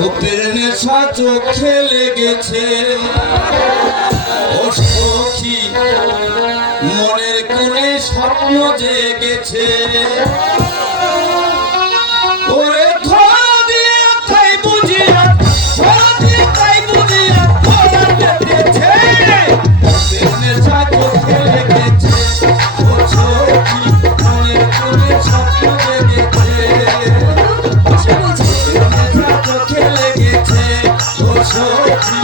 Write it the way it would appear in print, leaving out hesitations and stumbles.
রূপের নেশা চোখে লেগেছে ও সখী মনের কোণে স্বপ্ন জেগেছে ওরে ধরা দিয়ে তাই বুঝিয়া ধরা দিয়ে তাই বুঝিয়া ধরা দিয়েছে রূপের নেশা চোখে লেগেছে ও সখী মনের কোণে স্বপ্ন জেগেছে চোখে লেগেছে ও সখী